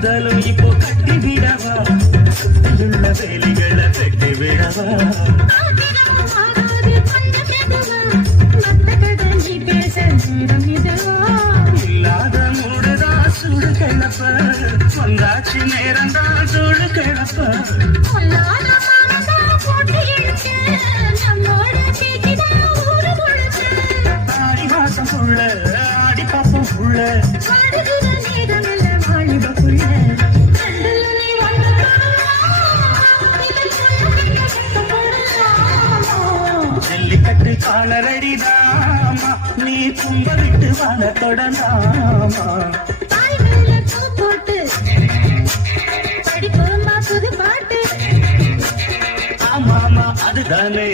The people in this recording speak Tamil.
கூந்தலும் இப்போ கட்டி விடவா உள்ள வேலிகளை வெட்டி விடவா இல்லாத மூடுதா சுடு கிளப்ப வந்தாச்சு நேரம்தான் சுடு கிளப்ப ஆடி மாசம் புள்ள ஆடி பாப்போம் புள்ள ஜல்லிக்கட்டு காலரடிதாமா நீ கும்ப விட்டு வாழ தொடராமா ஆமாமா அதுதானே